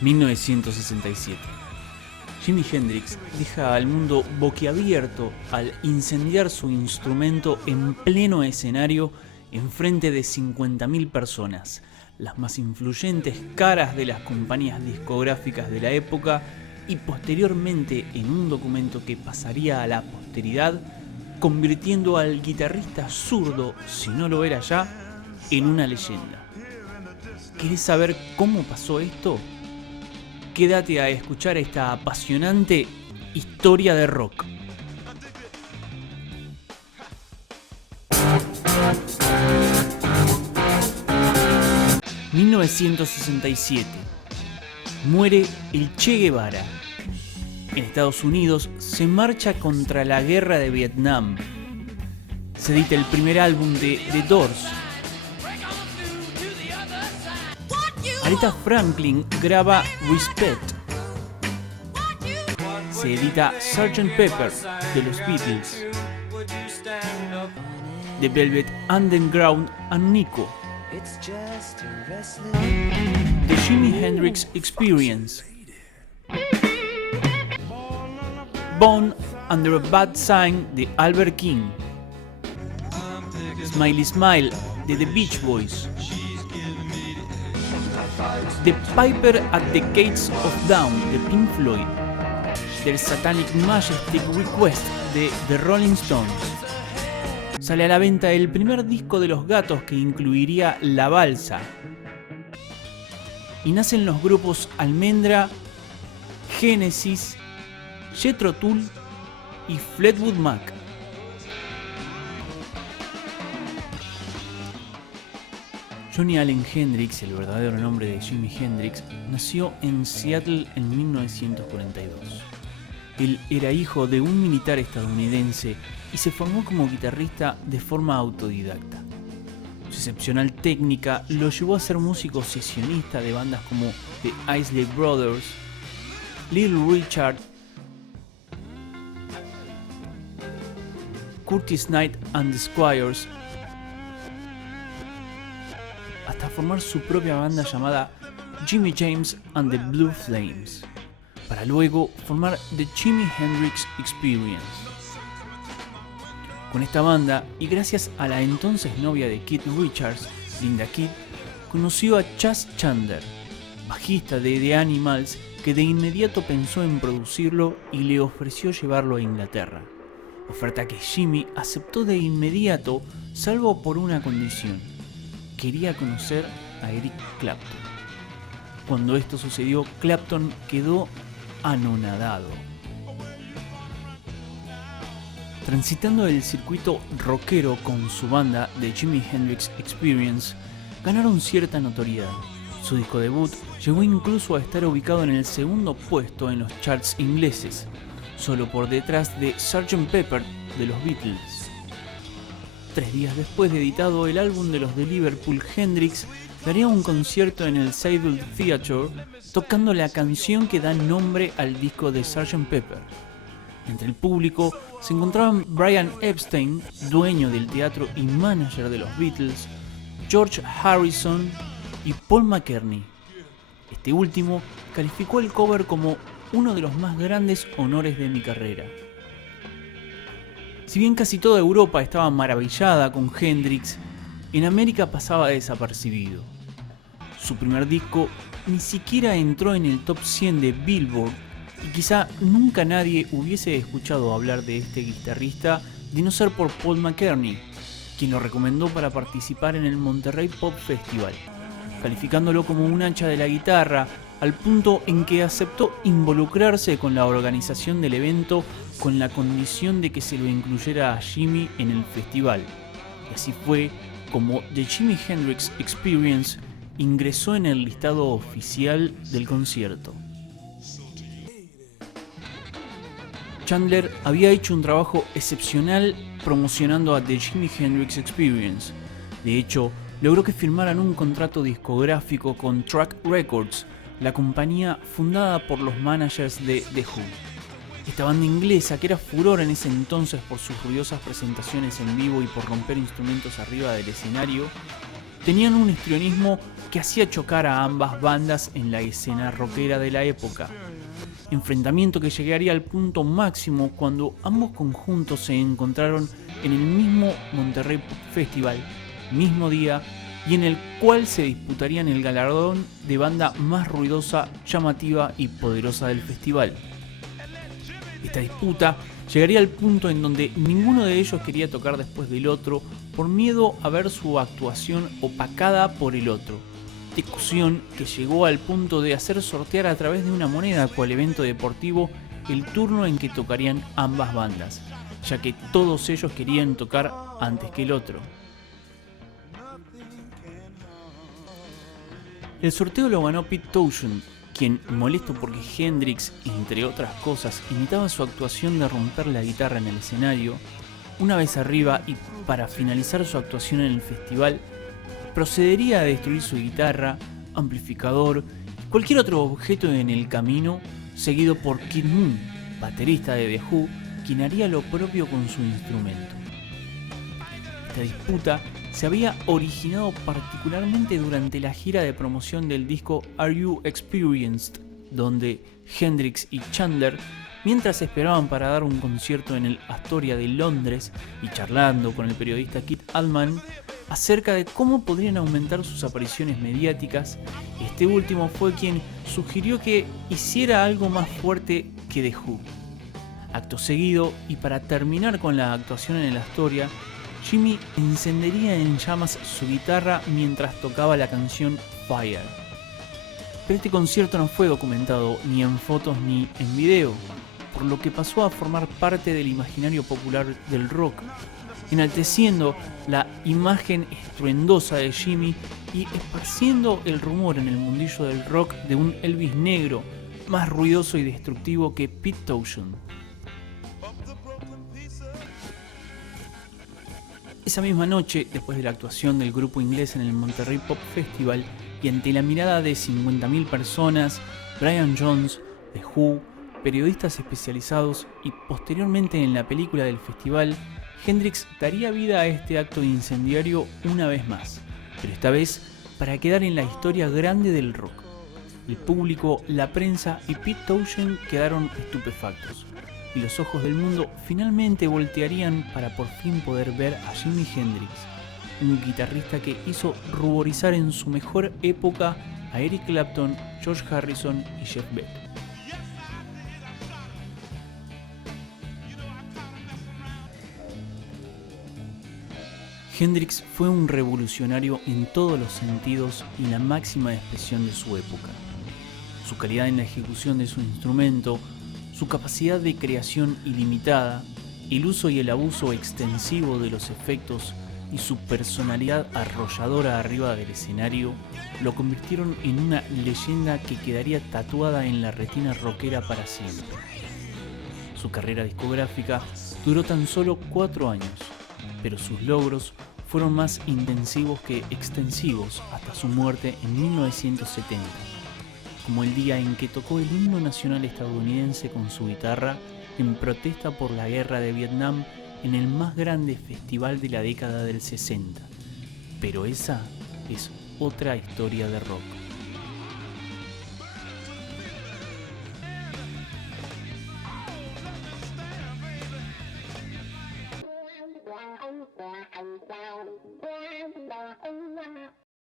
1967. Jimi Hendrix deja al mundo boquiabierto al incendiar su instrumento en pleno escenario enfrente de 50.000 personas, las más influyentes caras de las compañías discográficas de la época, y posteriormente en un documento que pasaría a la posteridad, convirtiendo al guitarrista zurdo, si no lo era ya, en una leyenda. ¿Querés saber cómo pasó esto? Quédate a escuchar esta apasionante historia de rock. ...1967... muere el Che Guevara. En Estados Unidos se marcha contra la guerra de Vietnam. Se edita el primer álbum de The Doors. Aretha Franklin graba Respect. Se edita Sgt. Pepper de los Beatles. The Velvet Underground and Nico. The Jimi Hendrix Experience. Born Under a Bad Sign de Albert King. Smiley Smile de The Beach Boys. The Piper at the Gates of Dawn de Pink Floyd. The Satanic Majestic Request de The Rolling Stones. Sale a la venta el primer disco de Los Gatos, que incluiría La Balsa. Y nacen los grupos Almendra, Genesis, Jethro Tull y Fleetwood Mac. Johnny Allen Hendrix, el verdadero nombre de Jimi Hendrix, nació en Seattle en 1942. Él era hijo de un militar estadounidense y se formó como guitarrista de forma autodidacta. Su excepcional técnica lo llevó a ser músico sesionista de bandas como The Isley Brothers, Little Richard, Curtis Knight and the Squires, hasta formar su propia banda llamada Jimmy James and the Blue Flames, para luego formar The Jimi Hendrix Experience. Con esta banda, y gracias a la entonces novia de Keith Richards, Linda Kidd, conoció a Chas Chandler, bajista de The Animals, que de inmediato pensó en producirlo y le ofreció llevarlo a Inglaterra. Oferta que Jimmy aceptó de inmediato, salvo por una condición: quería conocer a Eric Clapton. Cuando esto sucedió, Clapton quedó anonadado. Transitando el circuito rockero con su banda The Jimi Hendrix Experience, ganaron cierta notoriedad. Su disco debut llegó incluso a estar ubicado en el segundo puesto en los charts ingleses, solo por detrás de Sgt. Pepper de los Beatles. 3 días después de editado el álbum de los de Liverpool, Hendrix daría un concierto en el Sable Theatre tocando la canción que da nombre al disco de Sgt. Pepper. Entre el público se encontraban Brian Epstein, dueño del teatro y manager de los Beatles, George Harrison y Paul McCartney. Este último calificó el cover como uno de los más grandes honores de mi carrera. Si bien casi toda Europa estaba maravillada con Hendrix, en América pasaba desapercibido. Su primer disco ni siquiera entró en el top 100 de Billboard, y quizá nunca nadie hubiese escuchado hablar de este guitarrista de no ser por Paul McCartney, quien lo recomendó para participar en el Monterrey Pop Festival, calificándolo como un hacha de la guitarra, al punto en que aceptó involucrarse con la organización del evento con la condición de que se lo incluyera a Jimmy en el festival. Y así fue como The Jimi Hendrix Experience ingresó en el listado oficial del concierto. Chandler había hecho un trabajo excepcional promocionando a The Jimi Hendrix Experience. De hecho, logró que firmaran un contrato discográfico con Track Records, la compañía fundada por los managers de The Who. Esta banda inglesa, que era furor en ese entonces por sus ruidosas presentaciones en vivo y por romper instrumentos arriba del escenario, tenían un histrionismo que hacía chocar a ambas bandas en la escena rockera de la época. Enfrentamiento que llegaría al punto máximo cuando ambos conjuntos se encontraron en el mismo Monterrey Pop Festival, mismo día, y en el cual se disputarían el galardón de banda más ruidosa, llamativa y poderosa del festival. Esta disputa llegaría al punto en donde ninguno de ellos quería tocar después del otro por miedo a ver su actuación opacada por el otro. Discusión que llegó al punto de hacer sortear a través de una moneda cual evento deportivo el turno en que tocarían ambas bandas, ya que todos ellos querían tocar antes que el otro. El sorteo lo ganó Pete Townshend, quien, molesto porque Hendrix, entre otras cosas, imitaba su actuación de romper la guitarra en el escenario, una vez arriba y para finalizar su actuación en el festival, procedería a destruir su guitarra, amplificador y cualquier otro objeto en el camino, seguido por Keith Moon, baterista de The Who, quien haría lo propio con su instrumento. Esta disputa se había originado particularmente durante la gira de promoción del disco Are You Experienced, donde Hendrix y Chandler, mientras esperaban para dar un concierto en el Astoria de Londres y charlando con el periodista Keith Allman acerca de cómo podrían aumentar sus apariciones mediáticas, este último fue quien sugirió que hiciera algo más fuerte que The Who. Acto seguido, y para terminar con la actuación en el Astoria, Jimmy encendería en llamas su guitarra mientras tocaba la canción Fire. Pero este concierto no fue documentado ni en fotos ni en video, por lo que pasó a formar parte del imaginario popular del rock, enalteciendo la imagen estruendosa de Jimmy y esparciendo el rumor en el mundillo del rock de un Elvis negro, más ruidoso y destructivo que Pete Townshend. Esa misma noche, después de la actuación del grupo inglés en el Monterrey Pop Festival y ante la mirada de 50.000 personas, Brian Jones, The Who, periodistas especializados y posteriormente en la película del festival, Hendrix daría vida a este acto incendiario una vez más, pero esta vez para quedar en la historia grande del rock. El público, la prensa y Pete Townshend quedaron estupefactos, y los ojos del mundo finalmente voltearían para por fin poder ver a Jimi Hendrix, un guitarrista que hizo ruborizar en su mejor época a Eric Clapton, George Harrison y Jeff Beck. Hendrix fue un revolucionario en todos los sentidos y la máxima expresión de su época. Su calidad en la ejecución de su instrumento, su capacidad de creación ilimitada, el uso y el abuso extensivo de los efectos y su personalidad arrolladora arriba del escenario lo convirtieron en una leyenda que quedaría tatuada en la retina rockera para siempre. Su carrera discográfica duró tan solo 4 años, pero sus logros fueron más intensivos que extensivos hasta su muerte en 1970, como el día en que tocó el himno nacional estadounidense con su guitarra en protesta por la guerra de Vietnam en el más grande festival de la década del 60. Pero esa es otra historia de rock.